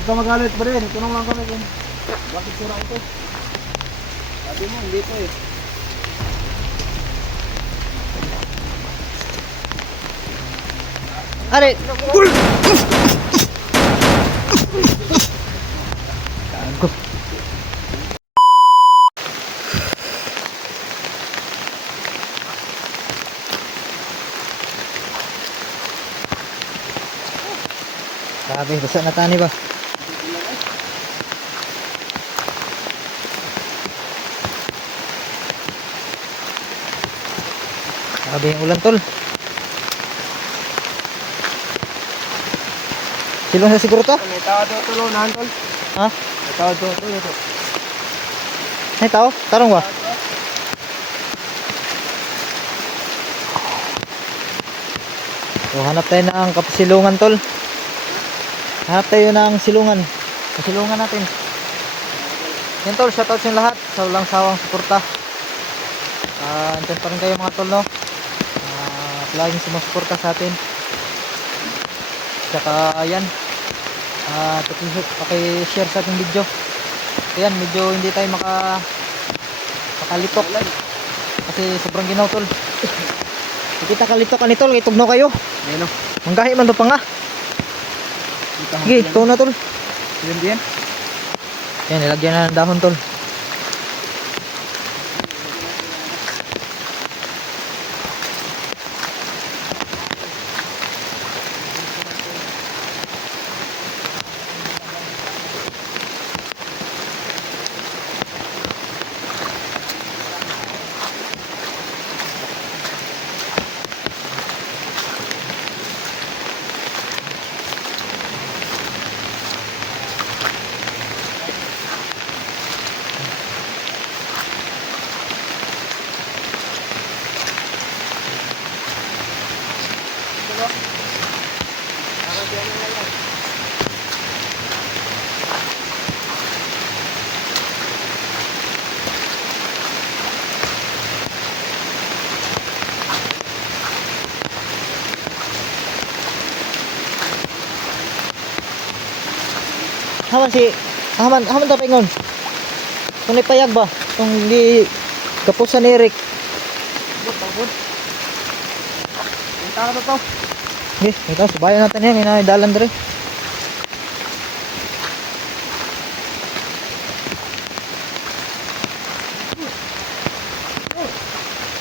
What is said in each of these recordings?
Huwag ka magalit pa rin. Tunong lang kami kung bakit sira ito. Sabi mo, hindi ito eh. Are. Gago. Grabe, basa na tani ba? Grabe yung ulan tol. Silong sa siguro to? May tao doon tulo, nahan tol. Ha? May tao doon tulo. May tao? Tarong ba? So, hanap tayo ng kapasilungan tol. Hanap tayo ng silungan. Kasilungan natin. Yan tol, shoutout sa lahat. Sa walang sawang suporta. Andyan pa rin kayo mga tol no. Laging sumusuporta sa atin. Tsaka ayan. Paki-share sa ating video. Ayan, medyo hindi tayo makalitok. Kasi sobrang ginaw tol. Hindi kita kalitok ni tol, itugno kayo. Ayun o. Manggahi man to pa nga. Sige, ito na tol. Yan. Yan, nilagyan na ng dahon tol. Haman ta pingon. Kung ipayag ba? Kung di kapusan ni Eric. Bud. Yung tao to. Okay, ito subayan natin yan, may naidalan dire.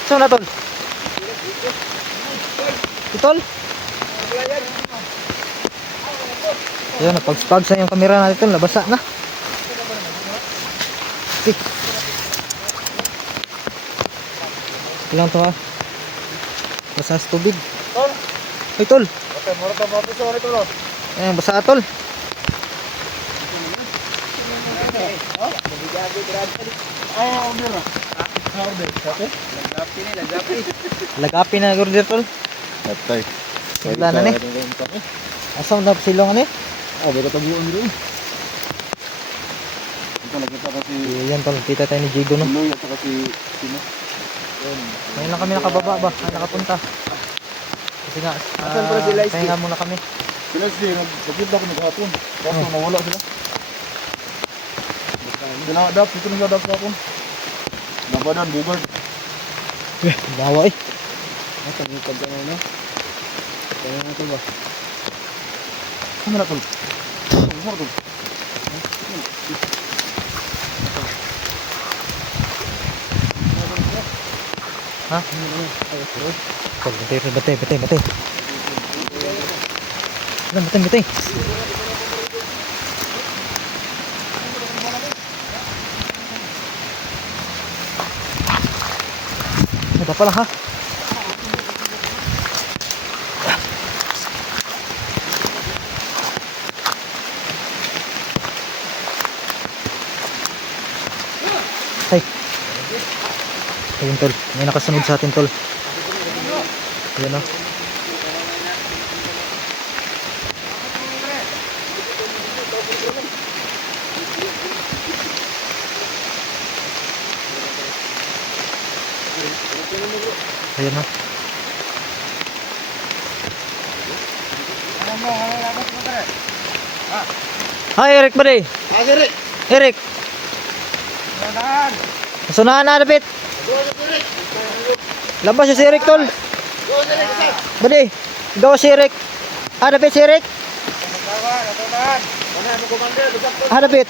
Saan na tol? Tol? Ayan, napagspagsa yung kamera natin tol, nabasa na. Okay. Ilang to ha? Basa sa tubig. Tol. Ay tol. Okay, mura to mga piso rin tol. Ayan, basa tol. Ay, order na. Order. Okay? Lagapi na order tol. Atay. Wala na ni. Asam na silong ni. Oh, baka tabuan rin. Ito nakita kasi Ayan tol, kita tayo ni Jigo no. Tuloy at saka si Sino. Ngayon lang kami nakababa ba? Nakapunta. Kasi nga, Asan pala sila, Iski? pahinga muna kami. Sila si nagkita ko naghapon. Kaso nawala sila. Sila adapt, ito nag-adapt sa akon. Nabadan, bugard. Bawa eh. Ito, bukad ka na. Kaya na ito ba? Saan na ito? Saan na ito? Ha? Tol, batay. Alam, batay. Ano pala ha? Ay. Ayun tol, may nakasunod sa atin tol. Ayun o. Ayun o. Ay, Eric ba di? Ah, sir. Eric, Dahan. sunahan na dapit. Labas siya si Eric, tol. Badi, gawa si Eric. Dapit si Eric. Dahan. Mana mo commander, lusak to. Dapit.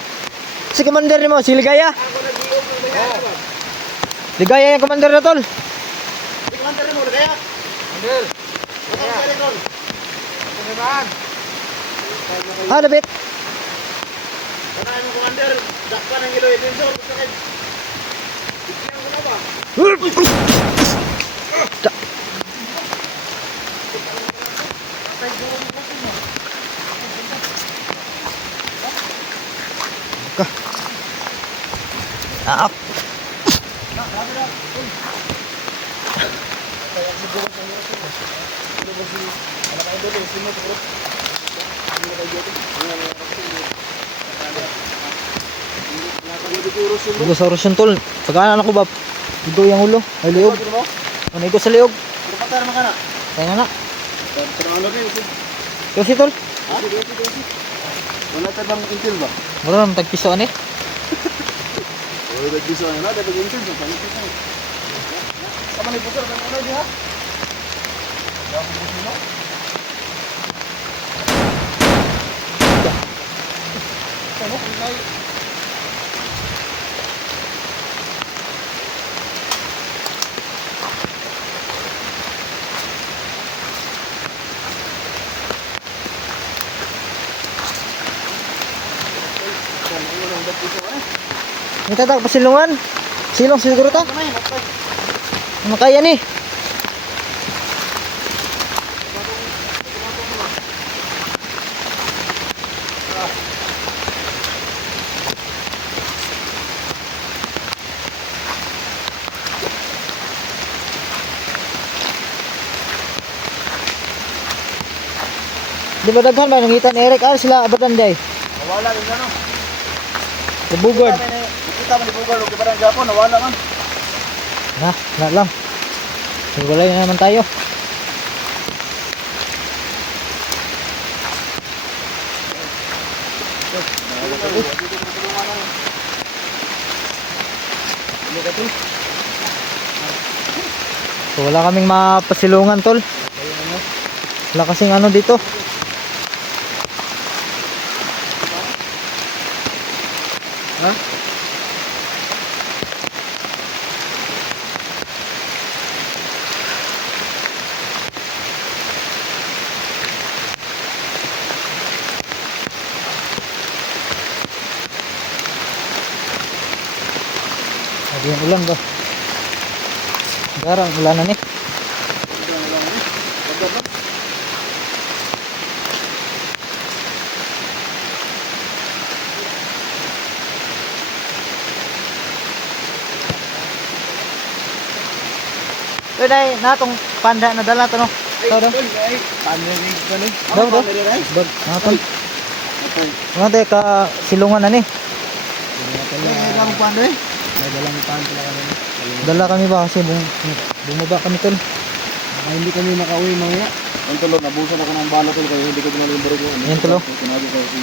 Si commander ni mo, si Ligaya. Ligaya yung commander na, tol. Commander mo kaya. Commander. Commander ko. Dahan. Dapit. Mana mo commander, dakpan ang iloy din so. Bigyan ko na ba? Up. Igo sa orasyon, tol. Pagkaanan ako, Bob. Igo yung ulo. Ay, liog. Ano, igo sa liog. Pero patar man kana. Kaya na. Pero ano rin? Kasi, tol. Ha? Wala ta bang intel ba? Mura naman tagpiso, ano eh. Oh, nagbiso na dapat intel sa palit ito. Sama ni pusar kan ano dia? Ya aku pusino. Ano kulay? May tatak pasilungan. Silong siguro ta. Makaya ni. Di ba daghan ba nangita ni Eric? Sila abatan day. Nawala din ano? Bugod. Kita man di Bugod ug barang Japon nawala man. Na lang. Wala na naman tayo. So, wala kaming mapasilungan, tol. Wala kasing ano dito. Ha? Lagi yung ulan ba? Garang ulan na ni. Pero dahil natong panda na dala to no. Daw. Daw. Bag naton. Mga te ka silungan na ni. Dala kami ba kasi bumaba kami tol. Hindi kami nakauwi mamaya. Ang tulo, nabusan ako ng bala tol kaya hindi ko dinala yung baril ko. Yan tulo. Sinabi ko si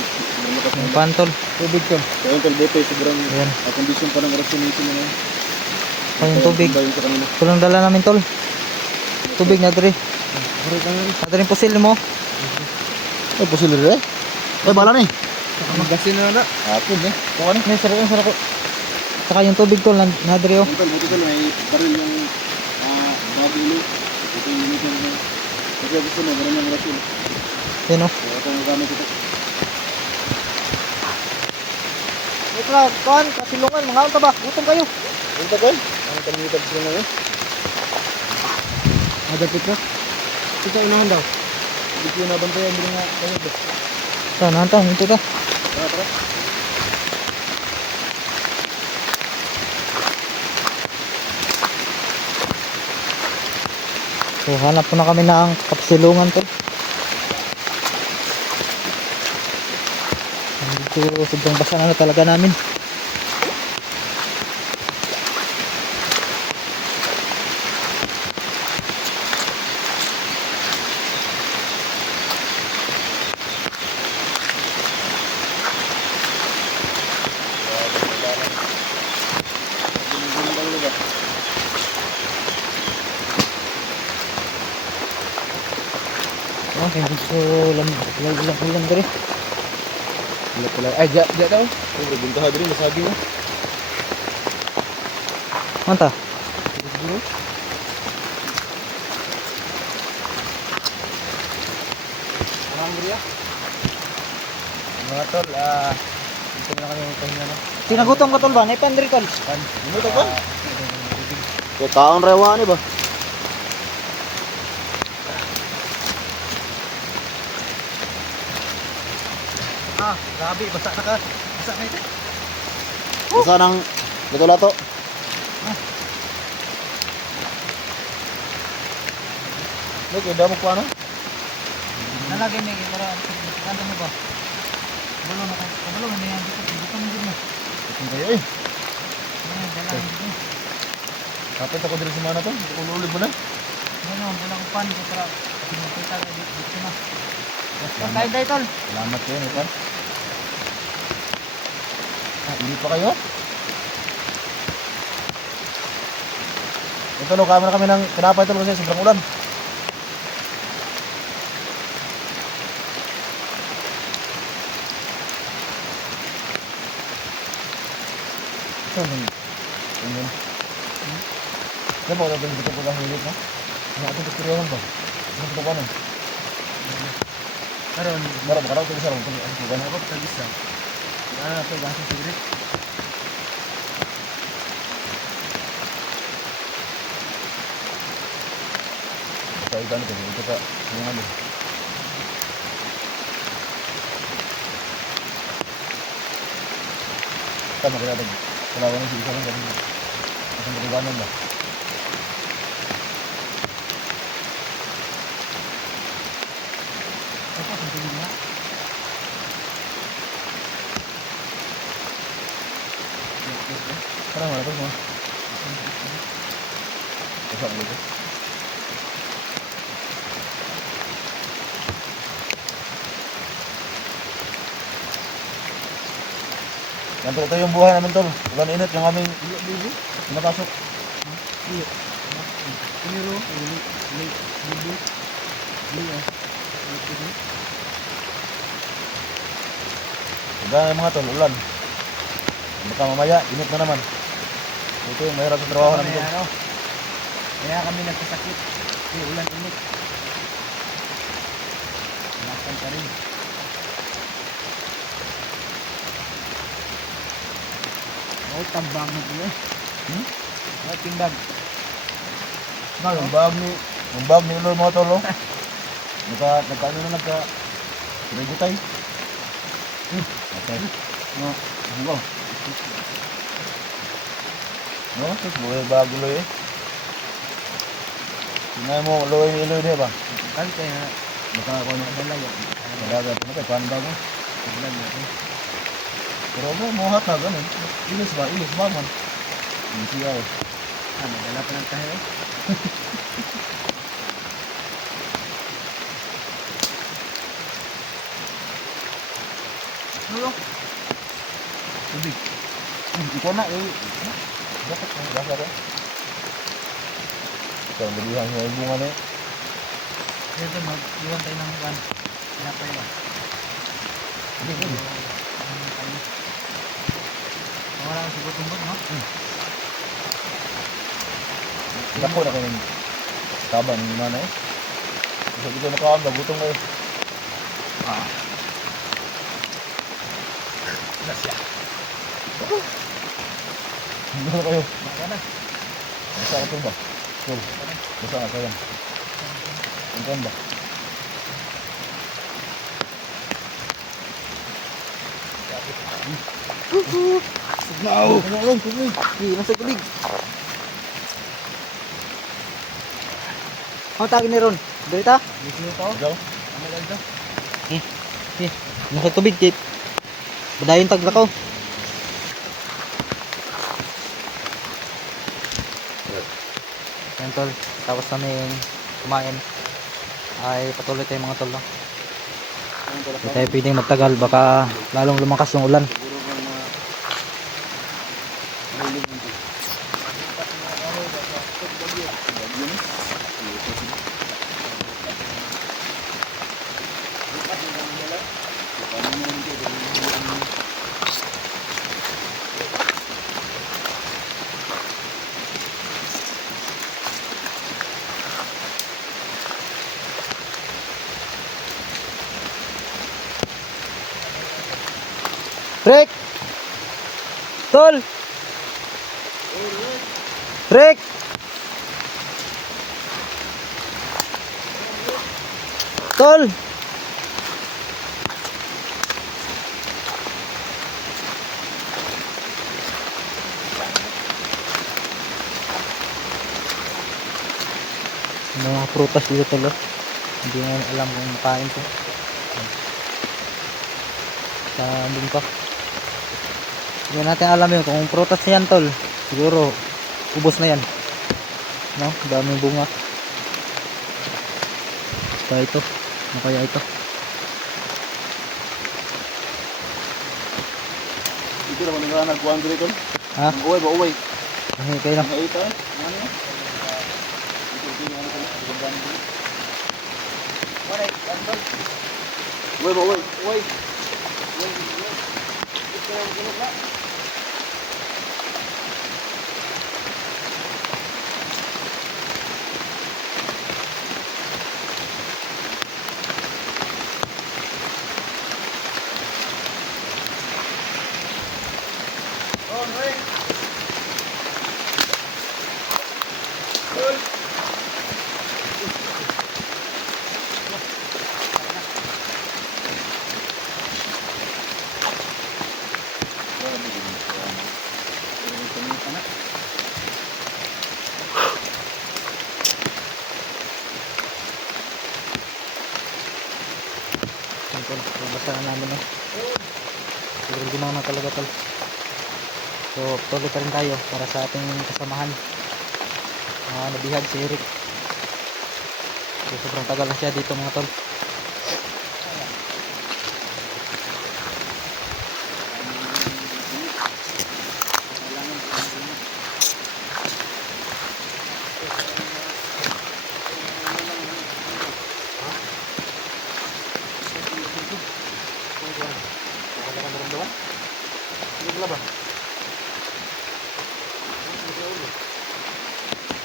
Yung pan tol. tubig tol. Kaya yung tol bote sobrang Ayan. kondisyon pa ng rasyonisyon na ngayon. Pa yung tubig. Bayon sa kanila. Tulang dala namin tol. Tubig na diri. Baril ka na. Ada rin pusil mo. Ay, posible rin eh. Ay, bala ni. Gasin na na. Hapon eh. Kuha ni. May sarap ko. Saka yung tubig tol na diri oh. Yung tol, buti tol, may baril yung babilo. Ito yung limitan na. Kasi gusto mo, ganun yung rasyon. Yan oh. Kaya ito ang gamit ito. Wait lang, kuhan, kasilungan, mga unta ba? Gutom kayo. Yung tagal? Ang kalimitad sila na yun. Adapit na. Kita unahan daw. Hindi ko nabantayan, hindi nga kayo ba? Saan, nantang, ito ka. Tara, tara. So, hanap po na kami ng kapsilungan tol. Dito, sobrang basa na talaga namin. Ay, gusto lang ulam diri. Wala pala. Ay, diya daw. Ay, nagbuntahan din, masabi mo. Manta. Siguro. Anong buriya? Mga tol, ito na kami magpahinga na. Tinagutom ka tol ba? Naipan diri tol. Ano to ba? Kaya taon rewa ni ba? Grabe, basa na ka. Basa na ito. Basta ng lato-lato. Okay, damo ko ano? Nalagay ni para ano mo ba? Bulo na ka. Bulo na yan dito. Dito mo din na. Ito kayo eh. Dala dito. Kapit ako dito sa mana to. Ululid mo na. Ano, dala ko pan ko para sinukita ka dito na. Kain tayo tol. Salamat kayo, ito. Hindi pa kayo? Ito, lukaman na kami ng tinapay ito kasi sobrang ulan. Ito, yun. Ano ba, ito dito ko lang hilit, no? Ano ito tutorialan ba? Ano ito ko ano? Karon, Mara, baka ito isa lang. Ito ko ako tagisa. Ano to, gasa sigrit. Sa ikan ito, ito ka. Yung ano. Tama kaya ito. Kalawan ng isa lang. Isang katibanan ba? Ito, sentinin na. Parang wala pa mo. Usap mo ito. Ganito ito yung buhay namin tol. Ulan init yung aming napasok. Piniro, libo. Liya. Hanggang yung mga tol, ulan. Baka mamaya, init na naman. Ito yung mahirap sa trabaho namin tol. Ano? Kaya kami nagkasakit. Kasi ulan init. Lakan pa rin. Ay, tambang mo niya. Ay, tindag. Yung bag ni Lord mga tol, oh. Nagkaano na Pinagutay. Okay. No, ano? No, sus, buhay bago loy eh. Tingnan mo, loy ni Eloy ba? Kan kaya Baka ako na dala yan. Malaga ito na kay paano bago? Tignan natin. Pero mo, muhat na ganun. Ilis ba man? Hindi siya eh. Madala pa lang tayo. Ano? Tubig. Ikaw na eh. Dapat ang gasa rin. Ito, malihan niya yung bunga na eh. Dito mag-iwan tayo ng van. Pinapay ba? Hindi. Wala akong siguro tumbog, no? Dako na kayo ng taba ng mana eh. Kasi dito nakakam, nagutong kayo. Nasya. Hindi na kayo. Baka na. Basta ka ito ba? Ito. Basta ka kayo. Antuan ba? Sugnaw. Ano, tubig. Nasa tubig. Ang tagin ni Ron. Dito? Dito ito. Ikaw? Ano lang ito? Nasa tubig, Kit. Badayon tag lakaw. Yan tol. Tapos namin kumain. Ay patuloy tayo mga tol. No? Hindi tayo pwedeng magtagal. Baka lalong lumakas yung ulan. Siguro kung mahilig nito. Bagyo ni? Rick! Tol! Rick! Tol! Mga prutas dito tol. Hindi nga alam kung makain ko. Sa andun pa. Hindi natin alam yun kung prutas yan tol. Siguro ubos na yan. No? Daming bunga. Kaya ito. Ano kaya ito? Ito naman nga nagkuhan dito. Ha? Uway ba uway? Ay, kayo lang. Ang ito eh. Ano yan? Ito din ano pala. Gagawin dito. Uway ba uway? Uway. Tol, babasahan namin eh. Siguro ginawa na talaga tol. So, tuloy pa rin tayo para sa ating kasamahan. Nabihag si Eric. So, sobrang tagal na siya dito mga tol.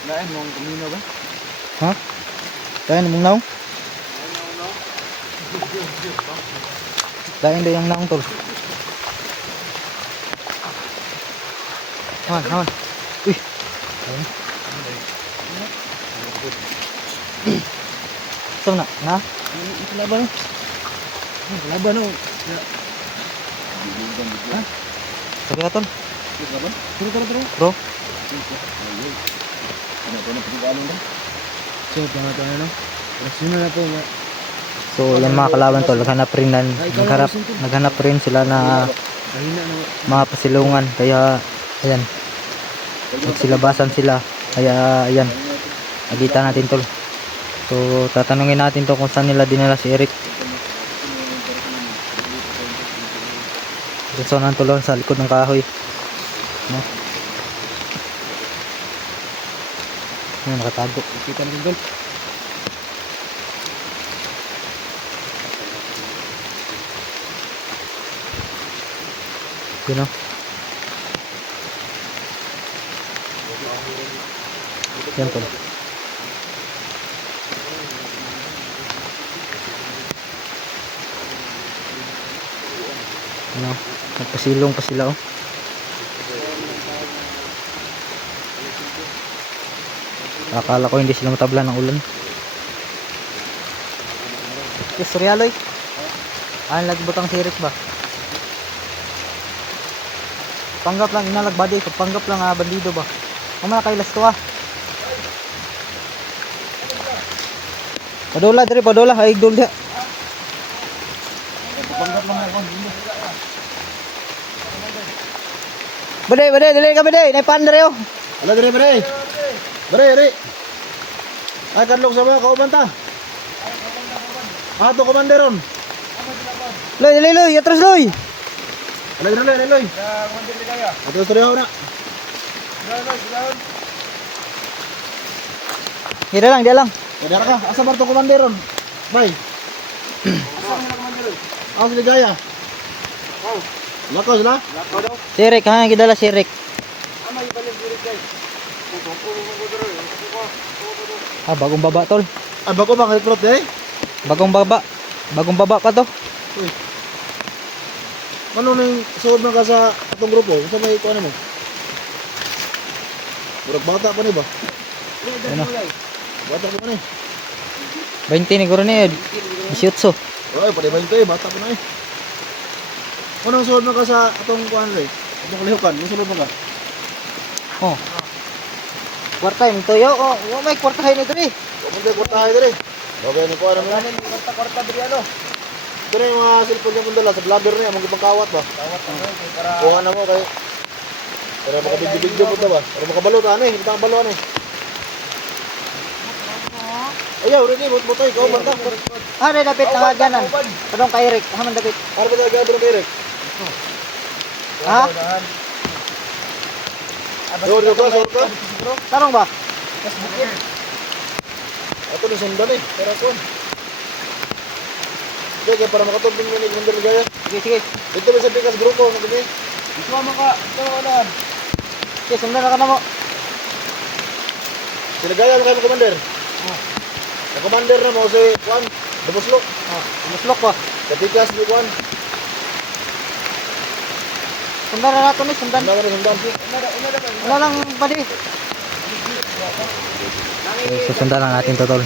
Lain mong kumino ba? Ha? Kaya namang naong? Lain din yung naong tol. Haman, haman. Uy. Ayun. Saan na? Na? Ito laban. Laban oh. Ha? Sabi ka tol? Tara. Bro? Ano ito na pinag-along lang? So, ito ano? Rasyonal na po nga. So yan mga kalaban tol, naghanap rin sila na Mahina na. mga pasilungan, kaya ayan, nagsilabasan sila, kaya ayan, nakita natin tol. So tatanungin natin to kung saan nila dinala si Eric. Dito sa tol, sa likod ng kahoy, no? Ayan, nakatago. Kita natin tol. You know? Yan tol. Ano? Nagpasilong pa sila oh. Akala ko hindi sila matabla ng ulan. Yes, Rialoy. Ano lagi butang sirik ba? Panggap lang inalagbadi, panggap lang bandido ba? Kung kailas to ah. Padola dire, padola ay igdol dia. Panggap lang ako. Bade, dili ka bade, nay pandre oh. Ala dire bare. Bare. Ay kadlok sa mga kaubanta. Ato komanderon. Loy, atras loy. Ala dire loy. Ato storya na. Dia lang. Kadara ka, asa barto komanderon? Bay. Asa mo komanderon? Ako si Ligaya. Oh. Lakaw sila? Lakaw daw. Sirik, ha, gidala sirik. Ama ibalik diri kay. Ah, bagong baba tol. Ah, bako ba kahit prot eh? Bagong baba pa to. Uy. Ano na yung suod na ka sa atong grupo? Sa may kuha mo? Murag bata pa ni ba? Ano? Bata pa ni. 20 ni guro ni 18. Oy, pwede 20 bata pa na eh. Anong suod na ka sa atong kuha rin? Atong kalihukan, may sulod na ka? Oh. Kwarta yung toyo. Oh, may kwarta kayo nito eh. Huwag mo tayo kwartahay dali. Okay, ano kuha naman? Kanin, kwarta-kwarta diri ano. Ito na yung mga cellphone niya mundala sa vlogger niya, mga ipangkawat ba? Tawat ano para Kuha na mo kay para makabidyo-bidyo po ito ba? Para makabalutan eh, hindi ka baluan eh. Ayaw, Ricky, butoy, ikaw banta. Ano dapat na ganan? Padong kay Eric. Haman dapat. Para ba tayo gagawin kay Rick? Ha? Sor ka? Tarong ba? Ito na sundan eh, para ko. Sige, para makatubing mo ng Ligaya. Sige. Dito ba sa Pikas Grupo, nagkami? Ito mo ka. Ito mo na. Sige, sundan na ka na mo. Si Ligaya mo kayo mo, Commander. Ang Commander na mo, si Juan, Dabuslok. Muslok ba? Sa Pikas, si Juan. Sundan na nato ni sundan. Sundan na sundan. Wala lang pali. Susundan lang natin to, tol.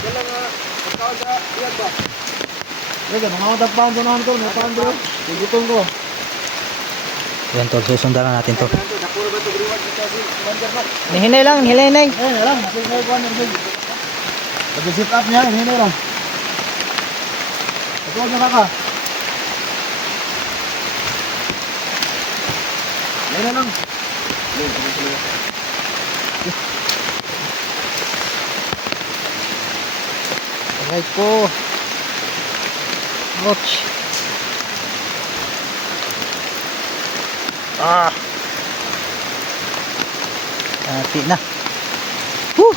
Sige, mga matagpaan sa naman ito, nataan bro. Sigutong ko. Yan, tol. Susundan lang natin to. Nakuro ba ito, reward kita si Commander na? Nihinay lang. Alam, nasa yung Juan, nag-sit up niya, hindi lang. Ito, na ka. Yan na lang. Right po. Ouch. Hati na. Woo!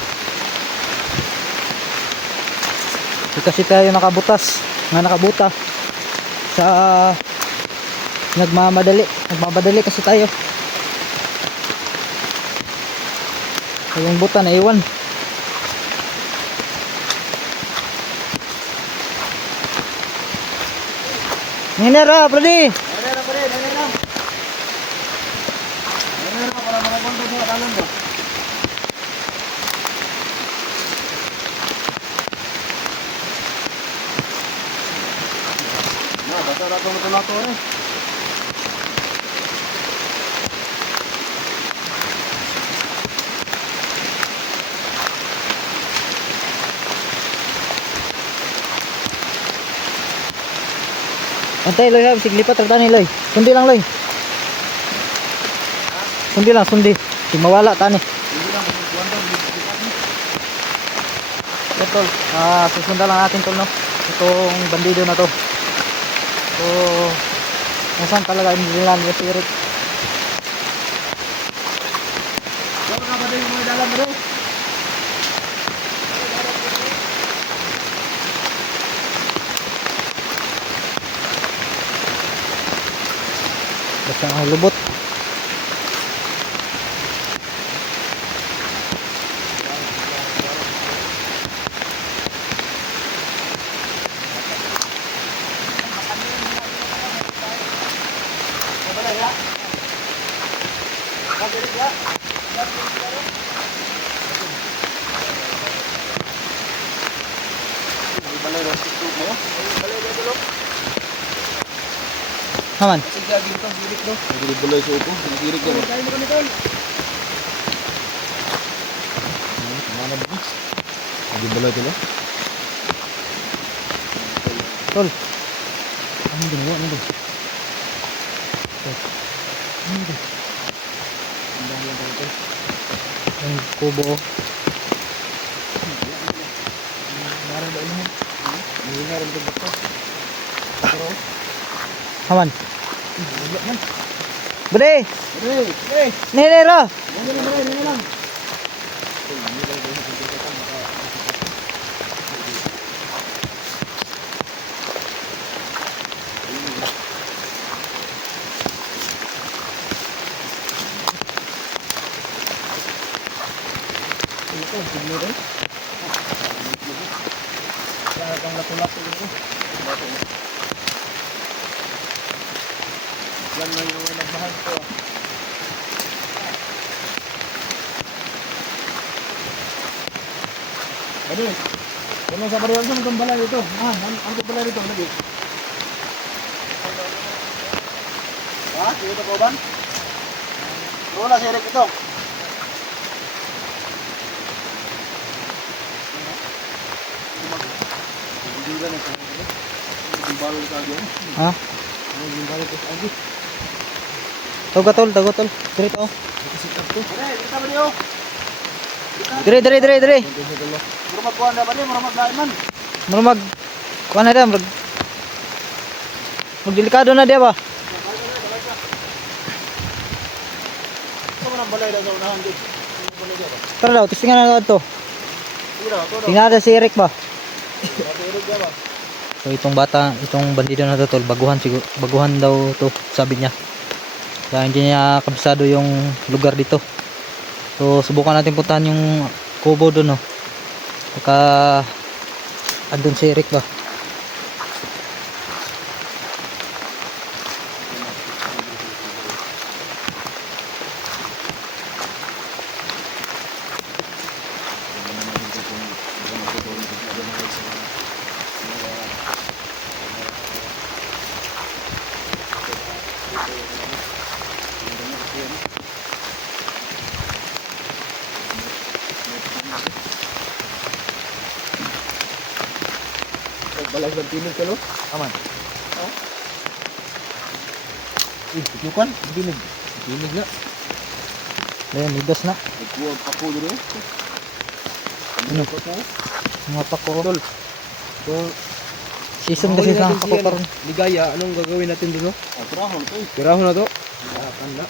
Di kasi tayo nakabutas. Nakabuta. Sa nagmamadali kasi tayo. Yung buta na iwan. Hinera, Brady. Para makakonto sa kanan ba? Basta ratong ito eh. Antay Loy, siglipat rata ni Loy. Sundi lang Loy. Sundi. Sig mawala tani. Hindi lang, kuwan daw, Tol. Susundan lang natin tol no. Itong bandido na to. So, nasaan talaga nila ni Eric? Huwag ka ba din yung mga dalam bro? Basta ang lubot. Balay ro TikTok mo. Balay ro dalo. Haman. Sige dito sirik do. Hindi balay sa upo, sinikirig ka mo. Tayo mo kami tol. Mana ba? Hindi balay dalo. Tol. Ano ginawa mo doon? Ano doon? Ang kubo. Meron ba ini? Hindi meron ba ito? Haman. Bre, Hey, nilera. ini lang. Ito, siguro. Kaya kang natulak siguro. Yan na yung nagmahal ko. Adi, ano sa baril ko itong balay ito? Ang balay ito, lagi. Ha? Dito ko ba? Wala si Eric ito. Hindi lang ito. Hindi balay ka dyan. Ha? Hindi balay ka dyan. Tawag tol. Dire to. Pare, kita ba niyo? Dire. Murmag kuhan na ba niyo? Murmag lain man. Murag kuan na dam. Delikado na dia ba? Ito mo nang balay daw sa unahan din. Balay daw ba? Tara daw, testingan na to. Sige daw, ito daw. Tingnan natin si Eric ba? Bata Eric daw ba? So itong bandido na to tol, baguhan daw to, sabi niya. Kaya hindi niya kabisado yung lugar dito. So subukan natin puntahan yung kubo doon, no. Baka andun si Eric ba? Balag ng tinig ka, no? Aman. Yukan, tinig. Tinig na. Ayan, ligas na. Nagkuha pa ko doon. Ano? Pa ko. Mga pako. Tol. So, Season kasi sa pako karon. Ligaya, anong gagawin natin doon? Trahon to. Tiraho na to. Tanda.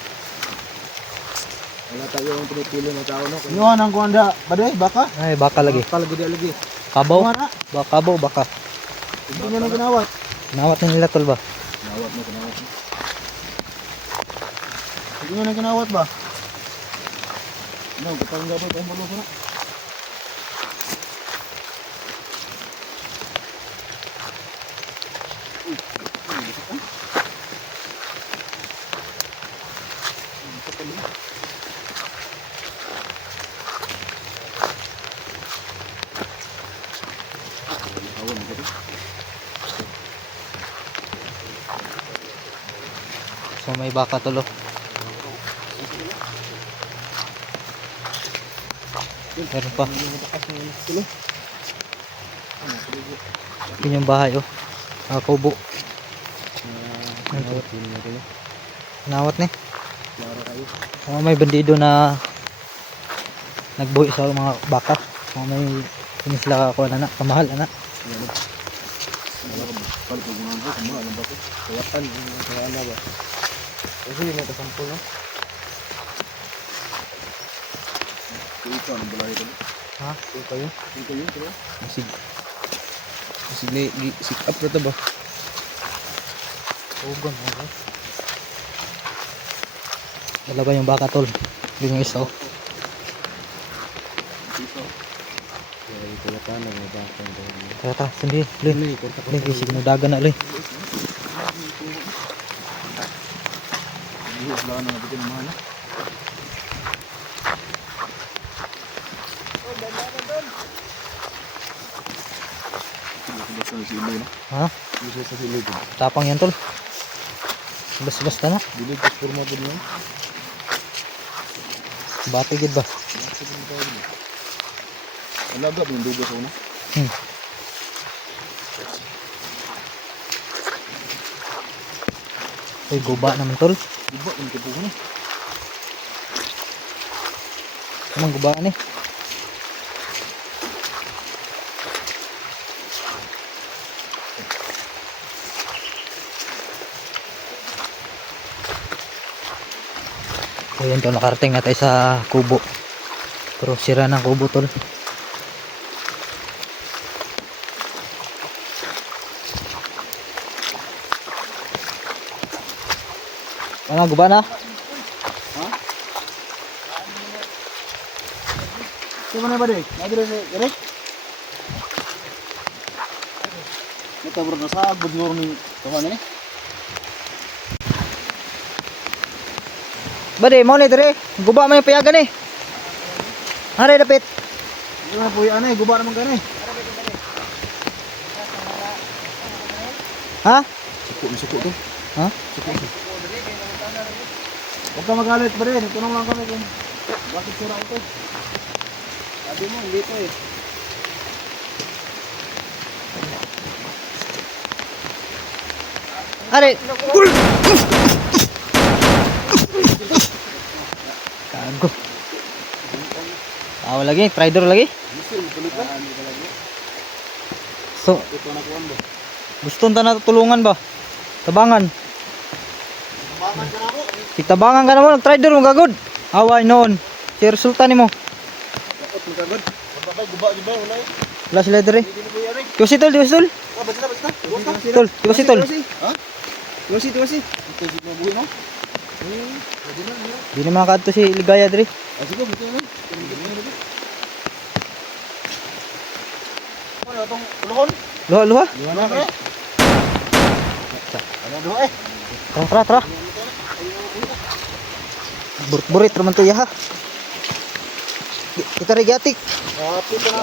Wala tayo yung pinipili ng tao, no? Inuhan ang kuhanda. Baday, baka? Ay, baka lagi. Lagi. Kabaw. Inuhan na. Kabaw, baka. Hindi nyo nang ginawat. Nawat na nila tol ba? Ginawat mo. Hindi nyo nang ginawat ba? Ano, kapag gabay tayo maluso na. So may baka tol. Oh. Meron pa. Yun yung bahay oh. Kubo. Nawat ni. May bandido na nagbuhi sa mga baka. May sinisla ako na kamahal na. Palit ko gunahan ko, kumula lang ba ito? Kayapan, kaya na ba? Kasi yun yung kasampol, no? Ito, anong balay ito? Ha? Ito yun. Ito yun, ito yun. Sige, sit up na to ba? Ugon. Dalawa yung baka tol. Yun yung isa oh. Ito. Kayapan, ang mga baka. Tara, sindi. Lin. Lin, kisig na dagan na lin. Buhos lang na nabitin ng mga na. Basta sa silo na. Ha? Basta sa silo ko. Tapang yan tol. Basta na. Bilig ko forma din yan. Batigid ba? Alagap yung dugo sa una. Uy, guba naman tol. Diba, yung kipo ko na. Anong gubaan eh? So yun tol, nakarating na tayo sa kubo. Pero sira ng kubo tol. Ano, guba na? Ha? Ito na ba dek? Nagre si Eric? Ito bro, nasa agbod siguro ni Tuhan ini. Bade, mo ni dire. Guba man yung payagan eh. Are dapit. Hindi na po yan eh. Guba naman ka na eh. Ha? Suko to. Ha? Huwag ka magalit pa rin. Tunong lang kami kung bakit sira ito. Sabi mo, hindi ito eh. Are. Kago. Aw lagi, traitor lagi. Gusto, makulit ka? So, Ito na kuhan ba? gusto ta na tulungan ba? Tabangan. Tabangan ka na ako. Itabangan ka na mo, nag-traitor mo gagod. Away noon. Si resulta nimo. Bakit magkagod? Magkakay, guba di ba? Wala eh. Wala sila dire. Hindi na po yan eh. Kiwas tol, kiwas tol. Ah, basta na, basta na. Iwas na. Tol, kiwas tol. Ha? Tuwasi. Ito si mga buhay no? Pwede na, ano? Di na makadto si Ligaya dire. Ah, sige, buti na. Ano itong ulahon? Luha, luha. Luha na eh. Ano duha eh? Tara, tara, tara. Burit raman to ya ha. Kita rin gatik. Kapit na.